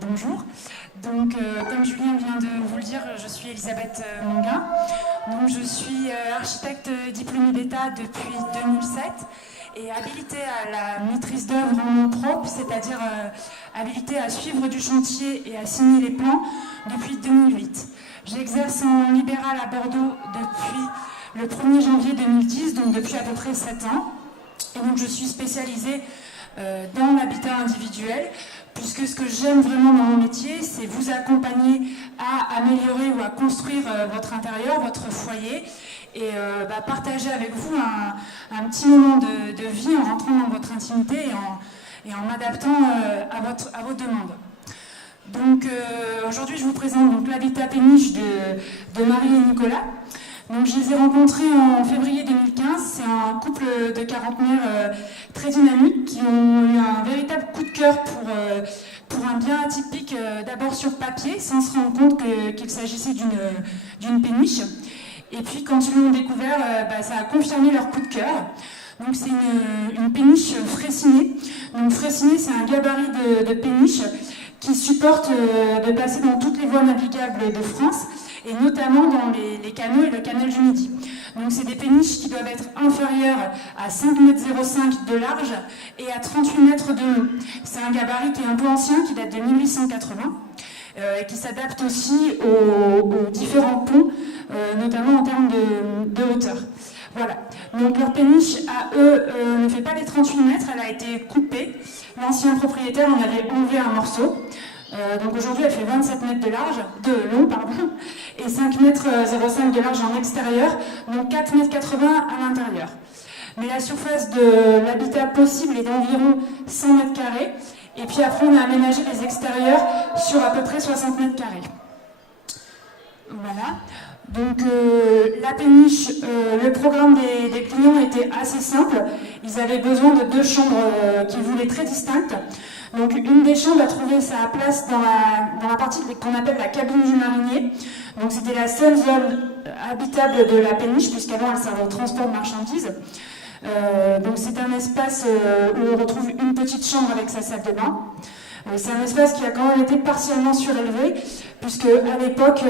Bonjour. Comme Julien vient de vous le dire, je suis Elisabeth Monguin. Donc, je suis architecte diplômée d'État depuis 2007 et habilitée à la maîtrise d'œuvre en nom propre, c'est-à-dire habilitée à suivre du chantier et à signer les plans depuis 2008. J'exerce en libéral à Bordeaux depuis le 1er janvier 2010, donc depuis à peu près 7 ans. Et donc, je suis spécialisée dans l'habitat individuel, puisque ce que j'aime vraiment dans mon métier, c'est vous accompagner à améliorer ou à construire votre intérieur, votre foyer, et partager avec vous un petit moment de vie en rentrant dans votre intimité et en m'adaptant à vos demandes. Donc aujourd'hui, je vous présente donc l'habitat péniche de Marie et Nicolas. Donc, je les ai rencontrés en février 2015. C'est un couple de quarantenaires très dynamiques qui ont eu un véritable coup de cœur pour un bien atypique, d'abord sur papier, sans se rendre compte qu'il s'agissait d'une péniche. Et puis, quand ils l'ont découvert, ça a confirmé leur coup de cœur. Donc, c'est une péniche fraissinet. Donc, fraissinet, c'est un gabarit de péniche qui supporte de passer dans toutes les voies navigables de France, et notamment dans les canaux et le canal du Midi. Donc c'est des péniches qui doivent être inférieures à 5,05 m de large et à 38 mètres de long. C'est un gabarit qui est un peu ancien, qui date de 1880, et qui s'adapte aussi aux différents ponts, notamment en termes de hauteur. Voilà. Donc leur péniche, à eux, ne fait pas les 38 mètres, elle a été coupée. L'ancien propriétaire en avait enlevé un morceau. Donc aujourd'hui, elle fait 27 mètres de long, et 5,05 m de large en extérieur, donc 4,80 m à l'intérieur. Mais la surface de l'habitat possible est d'environ 100 mètres carrés, et puis après on a aménagé les extérieurs sur à peu près 60 mètres carrés. Voilà. Donc la péniche, le programme des clients était assez simple. Ils avaient besoin de 2 chambres qu'ils voulaient très distinctes. Donc une des chambres a trouvé sa place dans la partie qu'on appelle la cabine du marinier. Donc c'était la seule zone habitable de la péniche, puisqu'avant elle servait au transport de marchandises. Donc c'est un espace où on retrouve une petite chambre avec sa salle de bain. C'est un espace qui a quand même été partiellement surélevé, puisque à l'époque,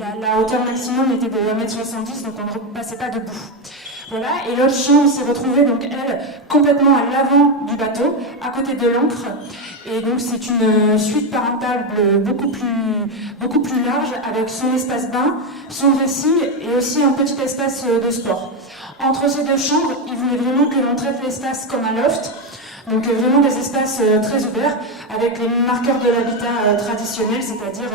la hauteur maximum était de 1,70 m, donc on ne passait pas debout. Voilà, et l'autre chambre s'est retrouvée, donc elle, complètement à l'avant du bateau, à côté de l'ancre. Et donc c'est une suite parentale beaucoup plus large, avec son espace bain, son dressing et aussi un petit espace de sport. Entre ces 2 chambres, ils voulaient vraiment que l'on traite l'espace comme un loft. Donc vraiment des espaces très ouverts, avec les marqueurs de l'habitat traditionnel, c'est-à-dire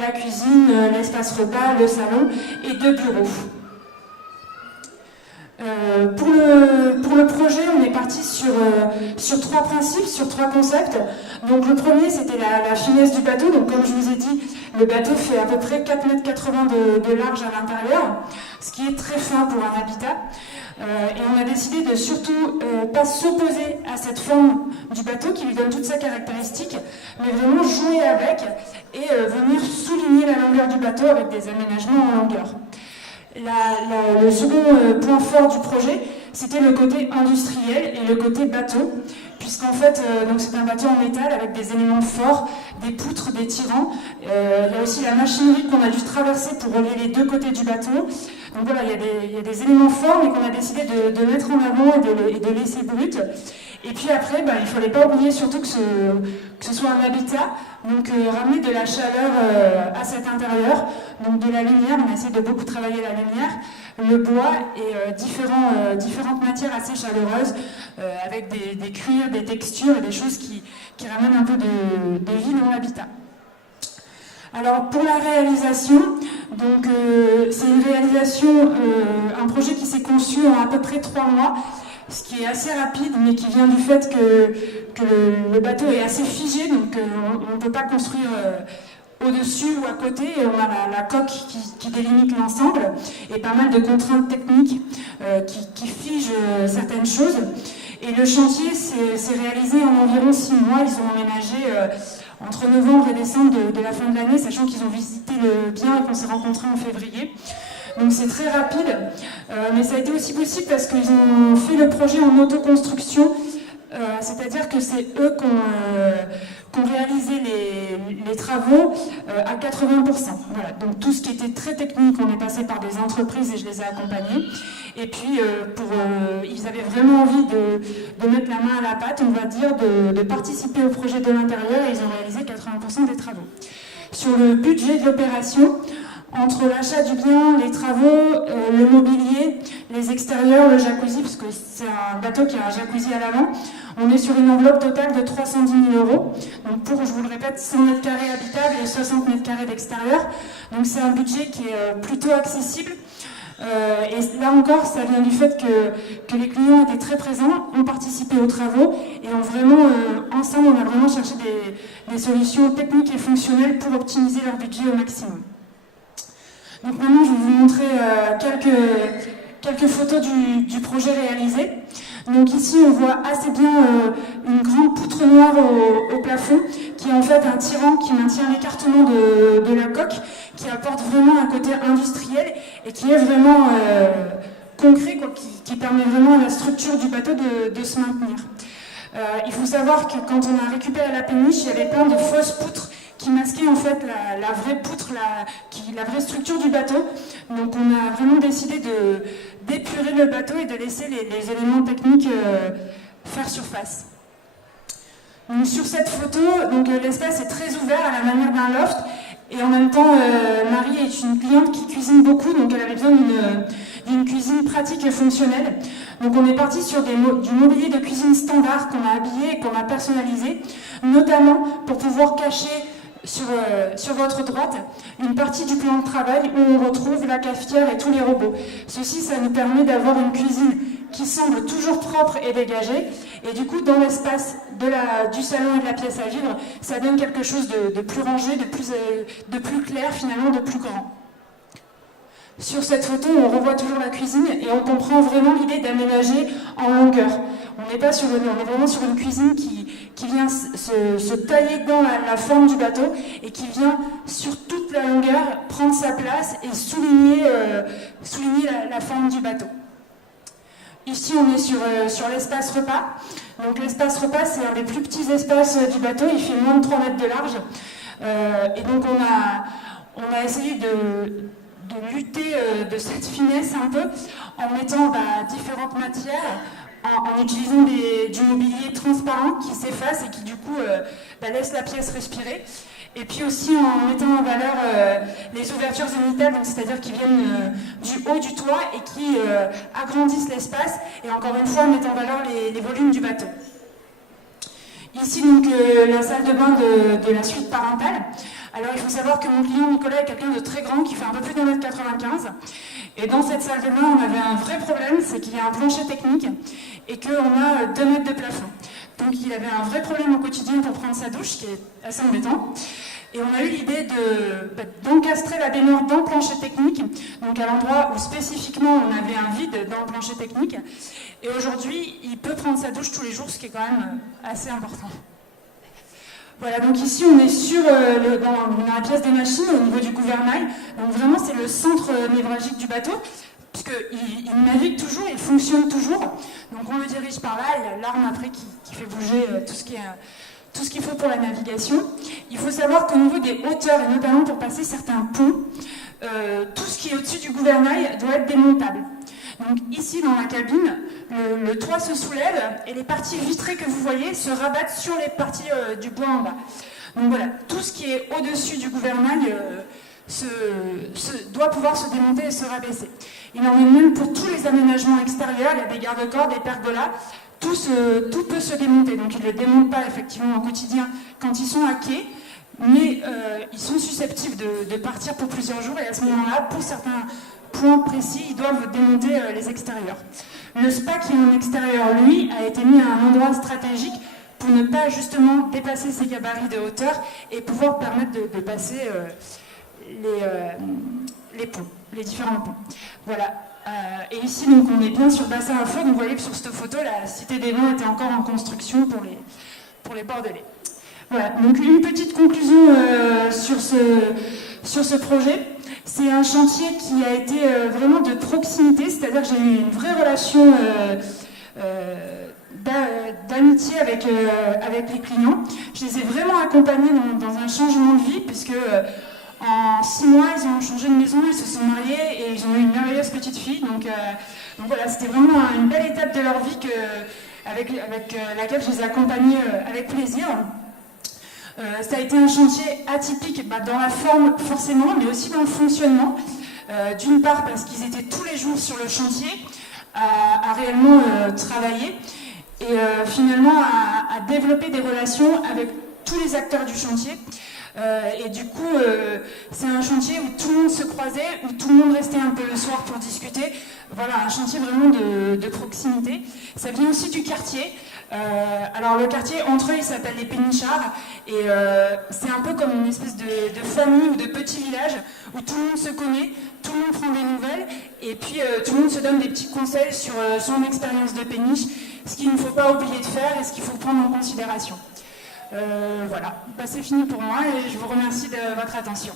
la cuisine, l'espace repas, le salon et 2 bureaux. Pour le projet, on est parti sur 3 principes, sur 3 concepts. Donc le premier, c'était la finesse du bateau. Donc comme je vous ai dit, le bateau fait à peu près 4,80 m de large à l'intérieur, ce qui est très fin pour un habitat. Et on a décidé de surtout pas s'opposer à cette forme du bateau qui lui donne toute sa caractéristique, mais vraiment jouer avec et venir souligner la longueur du bateau avec des aménagements en longueur. Le second point fort du projet, c'était le côté industriel et le côté bateau, puisqu'en fait, donc c'est un bateau en métal avec des éléments forts, des poutres, des tirants. Il y a aussi la machinerie qu'on a dû traverser pour relier les 2 côtés du bateau. Donc voilà, il y a des éléments forts, mais qu'on a décidé de mettre en avant et de laisser brut. Et puis après, il ne fallait pas oublier surtout que ce soit un habitat, donc ramener de la chaleur à cet intérieur, donc de la lumière. On a essayé de beaucoup travailler la lumière, le bois et différentes matières assez chaleureuses, avec des cuirs, des textures et des choses qui ramènent un peu de vie dans l'habitat. Alors pour la réalisation, donc c'est une réalisation, un projet qui s'est conçu en à peu près 3 mois, ce qui est assez rapide, mais qui vient du fait que le bateau est assez figé, donc on ne peut pas construire au-dessus ou à côté. On a la coque qui délimite l'ensemble et pas mal de contraintes techniques qui figent certaines choses. Et le chantier s'est réalisé en environ 6 mois. Ils ont emménagé entre novembre et décembre de la fin de l'année, sachant qu'ils ont visité le bien et qu'on s'est rencontrés en février. Donc c'est très rapide, mais ça a été aussi possible parce qu'ils ont fait le projet en autoconstruction, c'est-à-dire que c'est eux qu'on réalisait les travaux à 80%. Voilà, donc tout ce qui était très technique, on est passé par des entreprises et je les ai accompagnés. Et puis, ils avaient vraiment envie de mettre la main à la pâte, on va dire, de participer au projet de l'intérieur et ils ont réalisé 80% des travaux. Sur le budget de l'opération, entre l'achat du bien, les travaux, le mobilier, les extérieurs, le jacuzzi, parce que c'est un bateau qui a un jacuzzi à l'avant, on est sur une enveloppe totale de 310 000 euros. Donc pour, je vous le répète, 100 mètres carrés habitables et 60 mètres carrés d'extérieur. Donc c'est un budget qui est plutôt accessible. Et là encore, ça vient du fait que les clients étaient très présents, ont participé aux travaux et ont vraiment, ensemble, on a vraiment cherché des solutions techniques et fonctionnelles pour optimiser leur budget au maximum. Donc maintenant, je vais vous montrer quelques photos du projet réalisé. Donc ici, on voit assez bien une grande poutre noire au plafond, qui est en fait un tirant qui maintient l'écartement de la coque, qui apporte vraiment un côté industriel et qui est vraiment concret, quoi, qui permet vraiment à la structure du bateau de se maintenir. Il faut savoir que quand on a récupéré la péniche, il y avait plein de fausses poutres qui masquait en fait la vraie poutre, la vraie structure du bateau. Donc on a vraiment décidé d'épurer le bateau et de laisser les éléments techniques faire surface. Donc, sur cette photo, l'espace est très ouvert à la manière d'un loft. Et en même temps, Marie est une cliente qui cuisine beaucoup, donc elle avait besoin d'une cuisine pratique et fonctionnelle. Donc on est parti sur du mobilier de cuisine standard qu'on a habillé et qu'on a personnalisé, notamment pour pouvoir cacher sur votre droite une partie du plan de travail où on retrouve la cafetière et tous les robots. Ceci, ça nous permet d'avoir une cuisine qui semble toujours propre et dégagée. Et du coup, dans l'espace du salon et de la pièce à vivre, ça donne quelque chose de plus rangé, de plus clair finalement, de plus grand. Sur cette photo, on revoit toujours la cuisine et on comprend vraiment l'idée d'aménager en longueur. On est vraiment sur une cuisine qui vient se tailler dans la forme du bateau et qui vient sur toute la longueur prendre sa place et souligner la forme du bateau. Ici, on est sur l'espace repas. Donc l'espace repas, c'est un des plus petits espaces du bateau. Il fait moins de 3 mètres de large. Et donc on a essayé de lutter de cette finesse un peu en mettant différentes matières, en utilisant du mobilier transparent qui s'efface et qui du coup laisse la pièce respirer. Et puis aussi en mettant en valeur les ouvertures zénithales, c'est-à-dire qui viennent du haut du toit et qui agrandissent l'espace et encore une fois mettent en valeur les volumes du bateau. Ici donc la salle de bain de la suite parentale. Alors il faut savoir que mon client Nicolas est quelqu'un de très grand qui fait un peu plus d'1,95 m. Et dans cette salle de bain, on avait un vrai problème, c'est qu'il y a un plancher technique et qu'on a 2 mètres de plafond. Donc il avait un vrai problème au quotidien pour prendre sa douche, ce qui est assez embêtant. Et on a eu l'idée d'encastrer la baignoire dans le plancher technique, donc à l'endroit où spécifiquement on avait un vide dans le plancher technique. Et aujourd'hui, il peut prendre sa douche tous les jours, ce qui est quand même assez important. Voilà, donc ici on est dans la pièce des machines au niveau du gouvernail. Donc vraiment c'est le centre névralgique du bateau, puisqu'il navigue toujours, il fonctionne toujours. Donc on le dirige par là, il y a l'arme après qui fait bouger tout ce qu'il faut pour la navigation. Il faut savoir qu'au niveau des hauteurs, et notamment pour passer certains ponts, tout ce qui est au-dessus du gouvernail doit être démontable. Donc ici dans la cabine, le toit se soulève et les parties vitrées que vous voyez se rabattent sur les parties du bois en bas. Donc voilà, tout ce qui est au-dessus du gouvernail doit pouvoir se démonter et se rabaisser. Il en est même pour tous les aménagements extérieurs, il y a des garde-corps, des pergolas, tout peut se démonter. Donc ils ne le démontent pas effectivement au quotidien quand ils sont à quai, mais ils sont susceptibles de partir pour plusieurs jours et à ce moment-là, pour certains points précis, ils doivent démonter les extérieurs. Le spa qui est en extérieur, lui, a été mis à un endroit stratégique pour ne pas justement dépasser ses gabarits de hauteur et pouvoir permettre de passer les ponts, les différents ponts. Voilà. Et ici, donc, on est bien sur bassin à flot. Donc, vous voyez que sur cette photo, la Cité des Vins était encore en construction pour les Bordelais. Voilà. Donc, une petite conclusion sur ce projet. C'est un chantier qui a été vraiment de proximité, c'est-à-dire que j'ai eu une vraie relation d'amitié avec les clients. Je les ai vraiment accompagnés dans un changement de vie, puisque en 6 mois, ils ont changé de maison, ils se sont mariés et ils ont eu une merveilleuse petite fille. Donc voilà, c'était vraiment une belle étape de leur vie avec laquelle je les ai accompagnés avec plaisir. Ça a été un chantier atypique dans la forme forcément, mais aussi dans le fonctionnement. D'une part parce qu'ils étaient tous les jours sur le chantier à réellement travailler et finalement à développer des relations avec tous les acteurs du chantier. Et du coup, c'est un chantier où tout le monde se croisait, où tout le monde restait un peu le soir pour discuter. Voilà, un chantier vraiment de proximité. Ça vient aussi du quartier. Alors le quartier, entre eux, il s'appelle les Pénichards. Et c'est un peu comme une espèce de famille ou de petit village où tout le monde se connaît, tout le monde prend des nouvelles. Et puis tout le monde se donne des petits conseils sur son expérience de péniche, ce qu'il ne faut pas oublier de faire et ce qu'il faut prendre en considération. Voilà, c'est fini pour moi et je vous remercie de votre attention.